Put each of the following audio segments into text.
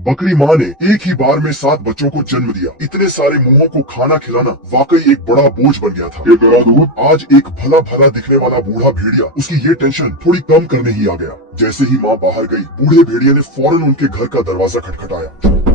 बकरी माँ ने एक ही बार में 7 बच्चों को जन्म दिया। इतने सारे मुंहों को खाना खिलाना वाकई एक बड़ा बोझ बन गया था। ये करा दूं, आज एक भला भला दिखने वाला बूढ़ा भेड़िया उसकी ये टेंशन थोड़ी कम करने ही आ गया। जैसे ही माँ बाहर गई, बूढ़े भेड़िया ने फौरन उनके घर का दरवाजा खटखटाया।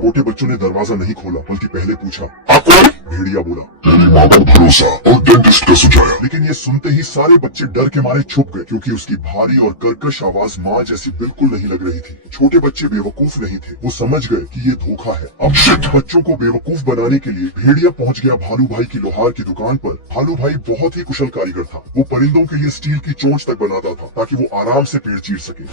छोटे बच्चों ने दरवाजा नहीं खोला, बल्कि पहले पूछा, आप कौन? भेड़िया बोला, तेरी माँ का भरोसा और डेंटिस्ट का सुझाया। लेकिन ये सुनते ही सारे बच्चे डर के मारे छुप गए, क्योंकि उसकी भारी और कर्कश आवाज माँ जैसी बिल्कुल नहीं लग रही थी। छोटे बच्चे बेवकूफ नहीं थे, वो समझ गए कि ये धोखा है। अब बच्चों को बेवकूफ बनाने के लिए भेड़िया पहुँच गया भालू भाई की लोहार की दुकान पर। भालू भाई बहुत ही कुशल कारीगर था। वो परिंदों के लिए स्टील की चोंच तक बनाता था, ताकि वो आराम से पेड़ चीर सके।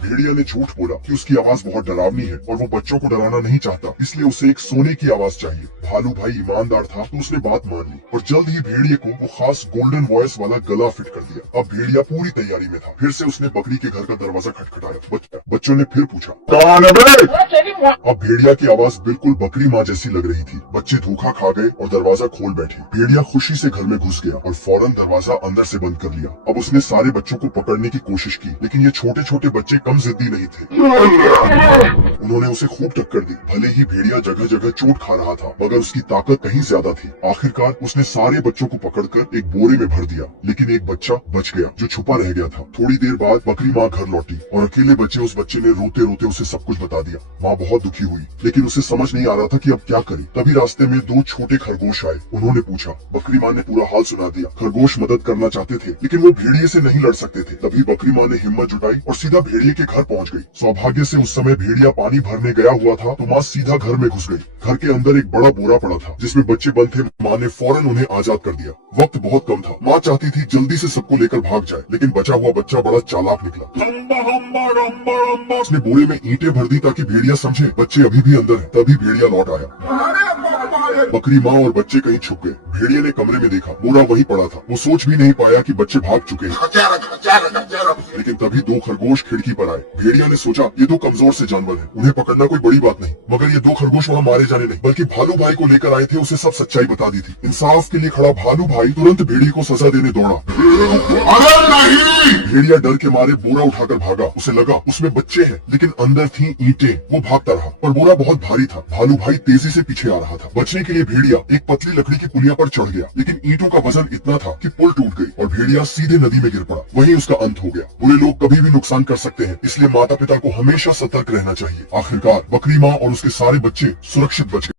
भेड़िया ने झूठ बोला कि उसकी आवाज बहुत डरावनी है और वो बच्चों को डराना नहीं चाहता, इसलिए उसे एक सोने की आवाज चाहिए। भालू भाई ईमानदार था, तो उसने बात मान ली और जल्द ही भेड़िए को वो खास गोल्डन वॉइस वाला गला फिट कर दिया। अब भेड़िया पूरी तैयारी में था। फिर से उसने बकरी के घर का दरवाजा खटखटाया। बच्चों ने फिर पूछा, कौन है बे? अब भेड़िया की आवाज बिल्कुल बकरी माँ जैसी लग रही थी। बच्चे धोखा खा गए और दरवाजा खोल बैठे। भेड़िया खुशी से घर में घुस गया और फौरन दरवाजा अंदर से बंद कर लिया। अब उसने सारे बच्चों को पकड़ने की कोशिश की, लेकिन ये छोटे छोटे बच्चे कम जिद्दी नहीं थे। उन्होंने उसे खूब टक्कर दी। भले ही भेड़िया जगह जगह चोट खा रहा था, मगर उसकी ताकत कहीं ज्यादा थी। आखिरकार उसने सारे बच्चों को पकड़कर एक बोरे में भर दिया, लेकिन एक बच्चा बच गया जो छुपा रह गया था। थोड़ी देर बाद बकरी माँ घर लौटी और अकेले बचे उस बच्चे ने रोते रोते उसे सब कुछ बता दिया। माँ बहुत दुखी हुई, लेकिन उसे समझ नहीं आ रहा था कि अब क्या करे। तभी रास्ते में 2 छोटे खरगोश आए। उन्होंने पूछा। बकरी माँ ने पूरा हाल सुना दिया। खरगोश मदद करना चाहते थे, लेकिन वो भेड़िए से नहीं लड़ सकते थे। तभी बकरी माँ ने हिम्मत जुटाई और सीधा भेड़िए के घर पहुँच गई। सौभाग्य से उस समय भेड़िया पानी भरने गया हुआ था, तो माँ सीधा घर में घुस गई। घर के अंदर एक बड़ा बोरा पड़ा था, जिसमें बच्चे बंद थे। माँ ने फौरन उन्हें आजाद कर दिया। वक्त बहुत कम था। माँ चाहती थी जल्दी से सबको लेकर भाग जाए, लेकिन बचा हुआ बच्चा बड़ा चालाक निकला। उसने बोरे में ईंटें भर दी ताकि भेड़िया समझे बच्चे अभी भी अंदर हैं। तभी भेड़िया लौट आया। बकरी माँ और बच्चे कहीं छुप गए। भेड़िया ने कमरे में देखा, बोरा वहीं पड़ा था। वो सोच भी नहीं पाया कि बच्चे भाग चुके हैं। लेकिन तभी 2 खरगोश खिड़की पर आए। भेड़िया ने सोचा, ये 2 कमजोर से जानवर हैं, उन्हें पकड़ना कोई बड़ी बात नहीं। मगर ये 2 खरगोश वहाँ मारे जाने नहीं, बल्कि भालू भाई को लेकर आए थे। उसे सब सच्चाई बता दी थी। इंसाफ के लिए खड़ा भालू भाई तुरंत भेड़िए को सजा देने दौड़ा। अरे नहीं! भेड़िया डर के मारे बोरा उठाकर भागा। उसे लगा उसमें बच्चे हैं, लेकिन अंदर थी ईंटें। वो भागता रहा, पर बोरा बहुत भारी था। भालू भाई तेजी से पीछे आ रहा था। बचने के लिए भेड़िया एक पतली लकड़ी की पुलिया पर चढ़ गया, लेकिन ईंटों का वजन इतना था कि पुल टूट गई और भेड़िया सीधे नदी में गिर पड़ा। वहीं उसका अंत हो गया। बुरे लोग कभी भी नुकसान कर सकते हैं, इसलिए माता पिता को हमेशा सतर्क रहना चाहिए। आखिरकार बकरी माँ और उसके सारे बच्चे सुरक्षित बच गए।